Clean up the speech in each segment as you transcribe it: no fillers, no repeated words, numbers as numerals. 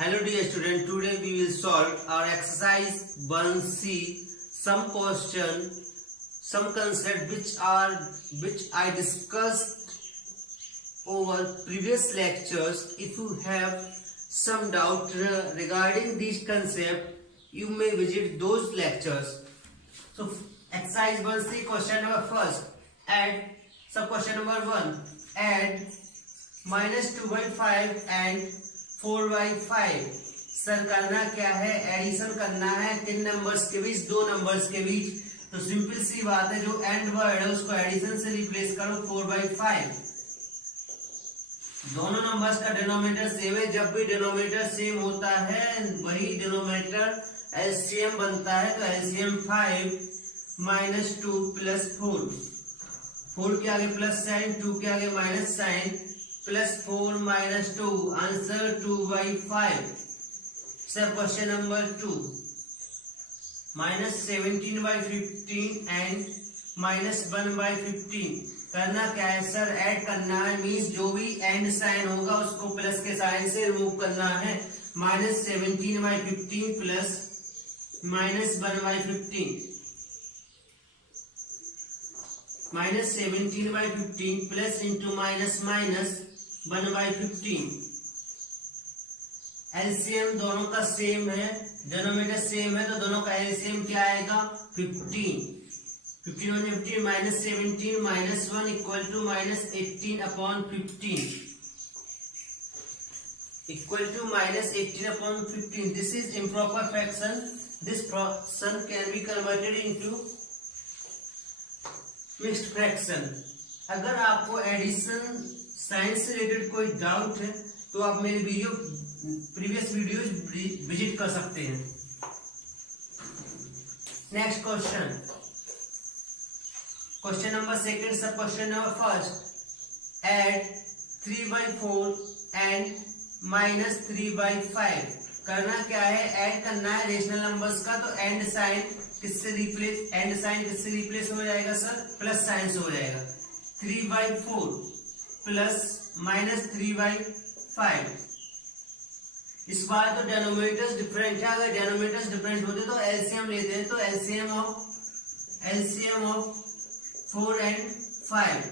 Hello dear student, today we will solve our exercise 1C, some question, some concept which I discussed over previous lectures. If you have some doubt regarding this concept, you may visit those lectures. So exercise 1C, question number first, add sub question number 1, add -2/5 and 4/5। Sir करना क्या है? Addition करना है किन numbers के बीच? दो numbers के बीच। तो सिंपल सी बात है, जो एंड वर्ड है उसको एडिशन से रिप्लेस करो 4/5। दोनों नंबर्स का डिनोमिनेटर सेम है। जब भी डिनोमिनेटर सेम होता है वही डिनोमिनेटर एलसीएम बनता है। तो एलसीएम 5 - 2 + 4। 4 के आगे प्लस साइन, 2 के आगे माइनस साइन, +4 - 2, आंसर 2/5। सब क्वेश्चन नंबर 2, -17/15 एंड -1/15। करना क्या है सर? ऐड करना है, मीन्स जो भी एंड साइन होगा उसको प्लस के साइन से रिमूव करना है। -17/15 plus -1/15, -17/15 plus into minus minus 1/15। LCM दोनों का सेम है, डिनोमिनेटर सेम है, तो दोनों का एलसीएम क्या आएगा? 15। 15 × 15 -17 - 1 = -18/15 = -18/15। This is improper fraction. This fraction can be converted into mixed fraction. अगर आपको एडिशन साइंस से रिलेटेड कोई डाउट है तो आप मेरे प्रीवियस वीडियोज विजिट कर सकते हैं। Next question, question number second, sub question number first, add 3/4 and -3/5। करना क्या है? ऐड करना है रेशनल नंबर्स का। तो एंड साइन किससे रिप्लेस हो जाएगा सर? प्लस साइन से हो जाएगा। 3/4 प्लस -3/5। इस बार तो डेनोमिनेटर्स डिफरेंट है। अगर डेनोमिनेटर्स डिफरेंट होते तो एलसीएम लेते हैं। तो LCM of 4 and 5,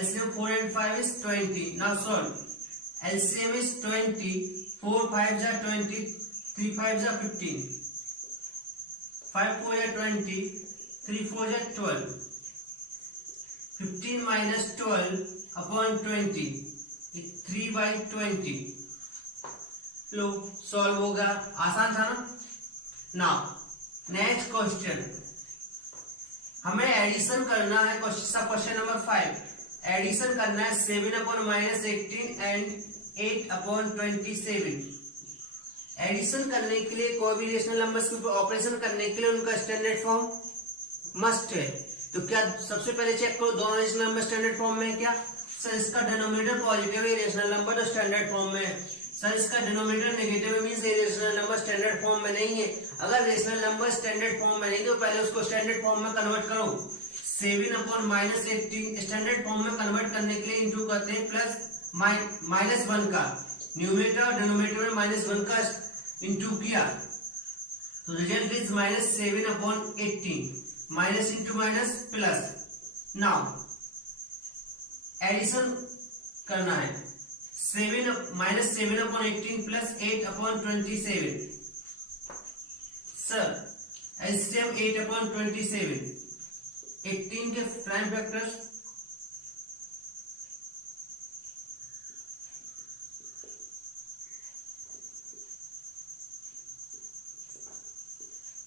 LCM 4 and 5 is 20. Now solve. LCM is 20. 4 5s are 20. 3 5s are 15. 5 4s are 20. 3 4s are 12. 15 minus 12 upon 20, 3/20। Low solve होगा, आसान था ना। नाउ नेक्स्ट क्वेश्चन, हमें एडिशन करना है। क्वेश्चन नंबर 5, एडिशन करना है 7/-18 एंड 8/27। एडिशन करने के लिए कोई भी रेशनल नंबर्स के ऊपर ऑपरेशन करने के लिए उनका स्टैंडर्ड फॉर्म मस्ट है। तो क्या सबसे पहले चेक करो दोनों रेशनल नंबर स्टैंडर्ड फॉर्म में है क्या? सर इसका डिनोमिनेटर पॉजिटिव है, रेशनल नंबर तो स्टैंडर्ड फॉर्म में है। सर इसका डिनोमिनेटर नेगेटिव है, मींस ये रेशनल नंबर स्टैंडर्ड फॉर्म में नहीं है। अगर रेशनल नंबर स्टैंडर्ड फॉर्म में नहीं तो पहले उसको स्टैंडर्ड फॉर्म में कन्वर्ट करो। 7/-18 स्टैंडर्ड फॉर्म में कन्वर्ट करने के लिए इंटू करते हैं प्लस -1 का, न्यूमरेटर और डिनोमिनेटर में -1 का इंटू किया तो result is -7/18। Minus into minus plus. Now addition करना है -7/18 प्लस 8/27। Sir LCM 8/27। 18 के प्राइम फैक्टर्स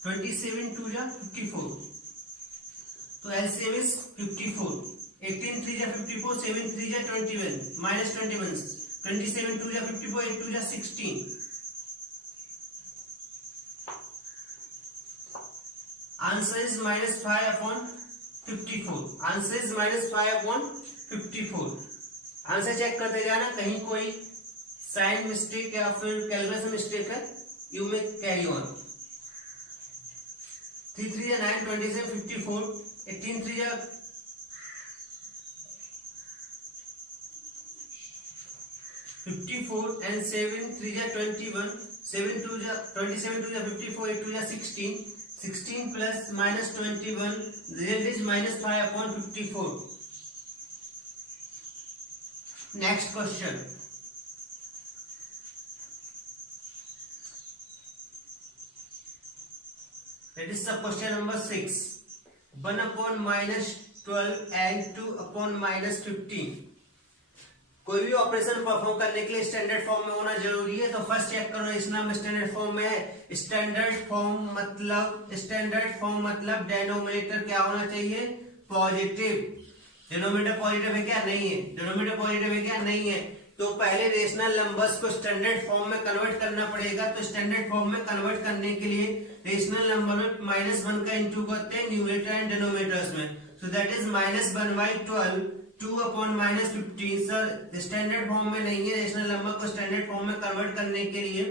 27 2 जा 54, तो एलसीएम इज 54। 18 3 जा 54, 7 3 जा 21, -21, 27 2 जा 54, 8 2 जा 16। Answer is -5/54। Answer is -5/54। Answer check करते जाना, कहीं कोई साइन मिस्टेक या फिर कैलकुलेशन मिस्टेक है, यू मे कैरी ऑन। 3 3 जा 9, 27 54, 18 3 जा 54 and 7 3 जा 21, 7 2 जा 27 2 जा 54, 8 2 जा 16, 16 plus minus 21, result is minus 5 upon 54. Next question. That is sub question number 6. 1 upon minus 12 and 2 upon minus 15. कोई भी ऑपरेशन परफॉर्म करने के लिए स्टैंडर्ड फॉर्म में होना जरूरी है। तो फर्स्ट चेक करो इस नाम स्टैंडर्ड फॉर्म में है। स्टैंडर्ड फॉर्म मतलब डेनोमिनेटर क्या होना चाहिए, पॉजिटिव। डेनोमिनेटर पॉजिटिव है क्या, नहीं है। डेनोमिनेटर पॉजिटिव है क्या, नहीं है। तो पहले रेशनल नंबर्स को स्टैंडर्ड फॉर्म में कन्वर्ट करना पड़ेगा। तो स्टैंडर्ड फॉर्म में कन्वर्ट करने के लिए रेशनल नंबर में -1 का इंटू करते हैं न्यूमरेटर एंड डिनोमिनेटर्स में। So that is -1/12 2 upon -15। Sir standard form में नहीं है, रेशनल नंबर को स्टैंडर्ड फॉर्म में कन्वर्ट करने के लिए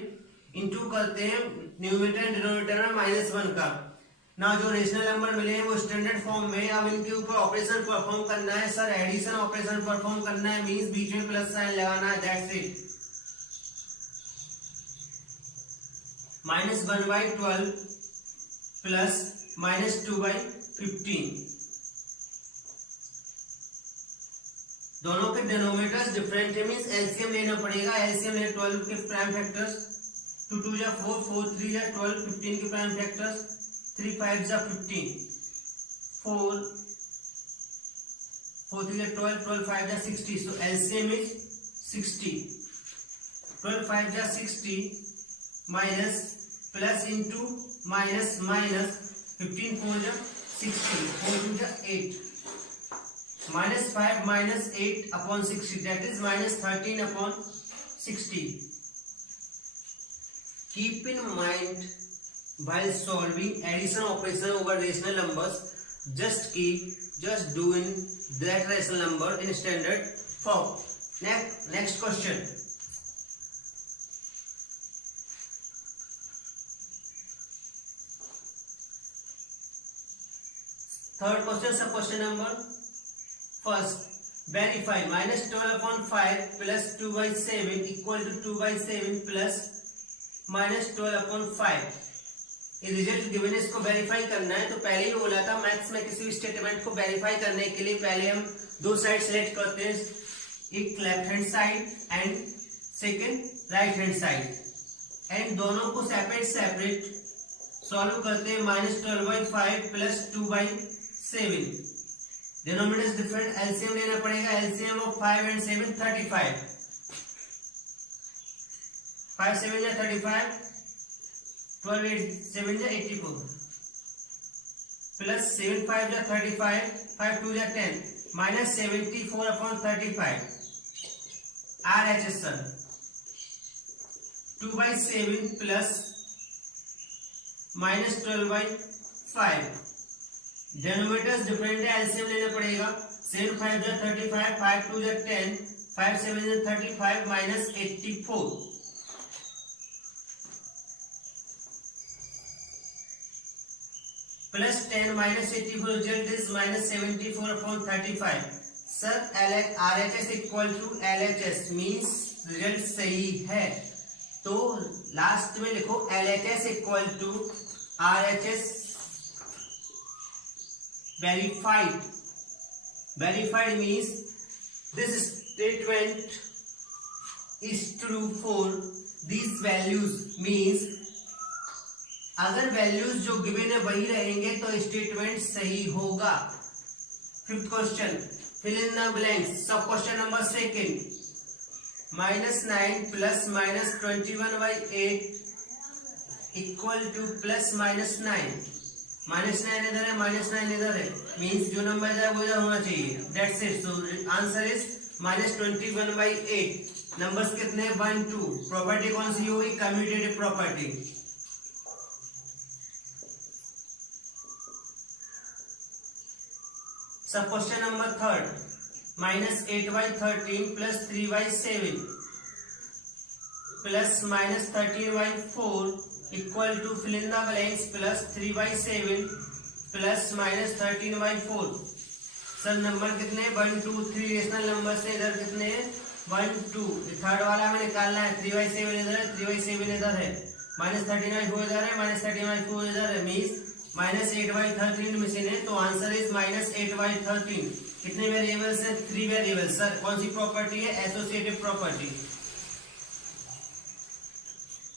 इंटू करते हैं न्यूमरेटर एंड डिनोमिनेटर में -1 का। ना जो रेशनल नंबर मिले हैं वो स्टैंडर्ड फॉर्म में, अब इनके ऊपर ऑपरेशन परफॉर्म करना है। सर एडिशन ऑपरेशन परफॉर्म करना है, मींस बीच में प्लस साइन लगाना है, दैट्स इट। -1/12 प्लस -2/15। दोनों के डिनोमिनेटर्स डिफरेंट है, मींस एलसीएम लेना पड़ेगा। एलसीएम ले 12 के प्राइम फैक्टर्स, 2 2 जा 4, 4 3 जा 12, 15 के प्राइम फैक्टर्स, 3 5 जा 15, 4 4 3 जा 12, 12 5 जा 60। सो एलसीएम इज 60। 12 5 जा 60 minus plus into minus minus 15 4 जा 60, 4 2 जा 8, -5 -8 upon 60, that is -13 upon 60. Keep in mind while solving addition operation over rational numbers, just doing that rational number in standard form. Next question. Third question, sub question number first. Verify -12 upon 5 plus 2/7 equal to 2/7 plus -12 upon 5. ये result given है, इसको verify करना है। तो पहले ही बोला था maths में किसी भी स्टेटमेंट को वेरीफाई करने के लिए पहले हम दो साइड सेलेक्ट करते हैं, एक left hand side and second right hand side, and दोनों को सेपरेट सॉल्व करते हैं। -12/5 प्लस 2/7। डिनोमिनेटर्स डिफरेंट, एलसीएम लेना पड़ेगा। एलसीएम ऑफ 5 and 7 35, 5 7 जा 35, 12 8 7 जा 84, प्लस 7 5 जा 35, 5 2 जा 10, -74 upon 35। RHS sir 2/7 plus -12/5। Denominators different है, एलसीएम लेना पड़ेगा। 7 5 जा 35, 5 2 जा 10, 5 7 जा 35 -84, plus 10 -84, result is -74 upon 35। Sir RHS equal to LHS means result सही है। तो लास्ट में लिखो LHS equal to RHS verified means this statement is true for these values, means अगर वैल्यूज जो गिवन है वही रहेंगे तो स्टेटमेंट सही होगा। Fifth question, fill in the blanks. Sub question number second, -9 plus -21/8 equal to plus -9। -9 इधर है, -9 इधर है, मींस जो नंबर है वो इधर होना चाहिए, that's it. So answer is -21/8। Numbers कितने, 1 2। प्रॉपर्टी कौन सी होगी, कम्यूटेटिव प्रॉपर्टी। सब question number third, -8/13 plus 3/7 plus -13/4 equal to fill in the blanks plus 3/7 plus -13/4। Sir number कितने, 1 2 3 रेशनल नंबर से इधर कितने हैं, 1 2, थर्ड वाला हमें निकालना है। 3/7 इधर है, 3/7 इधर है, -39 इधर है, -39 इधर है, मींस -8/13 मिसिंग है, तो आंसर इज -8/13। कितने वेरिएबल्स हैं? 3 वेरिएबल्स। सर कौन सी प्रॉपर्टी है? Associative property.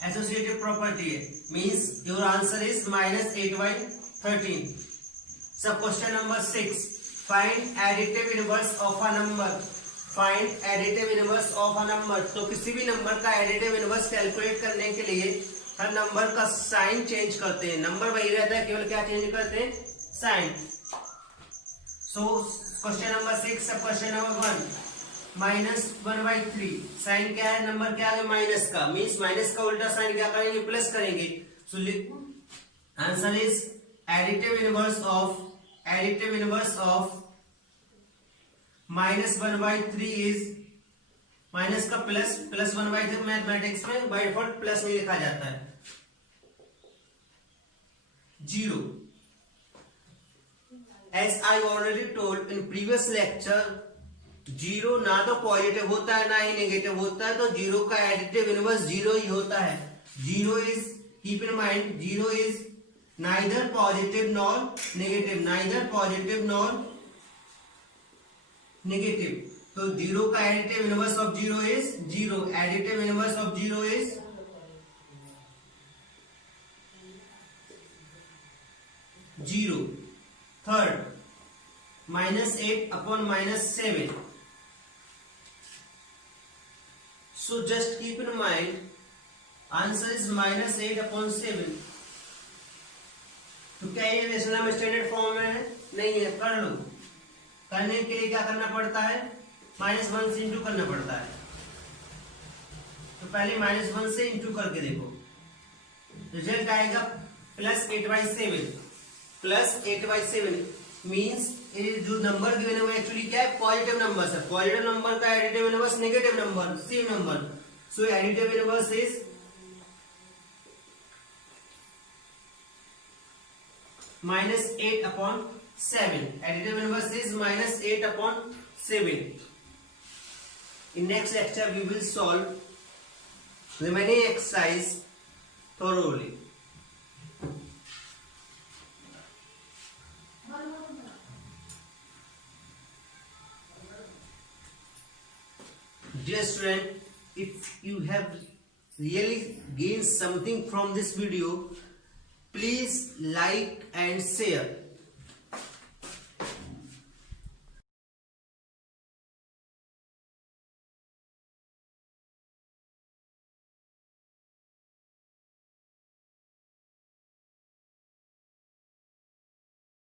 एसोसिएटिव प्रॉपर्टी है, मींस योर आंसर इज -8/13। सब question number 6, find additive inverse of a number. Find additive inverse of a number. तो किसी भी नंबर का एडिटिव इनवर्स कैलकुलेट करने के लिए हर नंबर का साइन चेंज करते हैं। नंबर वही रहता है, केवल क्या चेंज करते हैं? साइन। सो क्वेश्चन नंबर 6, सब क्वेश्चन नंबर 1, -1/3। साइन क्या है? नंबर क्या है? माइनस का, मीन्स माइनस का उल्टा साइन क्या करेंगे? प्लस करेंगे। सो answer is additive inverse of -1/3 is minus का प्लस 1/3। मैथमेटिक्स में बाय डिफॉल्ट प्लस में लिखा जाता है। 0। As I already told in previous lecture, 0 ना तो पॉजिटिव होता है ना ही नेगेटिव होता है, तो 0 का एडिटिव इनवर्स 0 ही होता है। 0 is, keep in mind, 0 is neither positive nor negative, neither positive nor negative. तो 0 का additive inverse of 0 is 0। Additive inverse of 0 is 0। Third, -8/-7। So just keep in mind, answer is -8/7। तो क्या ये rational standard form में है? नहीं है। कर लो। करने के लिए क्या करना पड़ता है? -1 से इंटू करना पड़ता है। तो पहले -1 से इंटू करके देखो, रिजल्ट आएगा +8/7। +8/7 मींस जो नंबर गिवन है वो एक्चुअली क्या है? पॉजिटिव नंबर है। पॉजिटिव नंबर का additive inverse negative number, same number. So additive inverse is -8/7। Additive inverse is -8/7। In next lecture we will solve remaining exercise thoroughly. Dear student, if you have really gained something from this video, please like and share.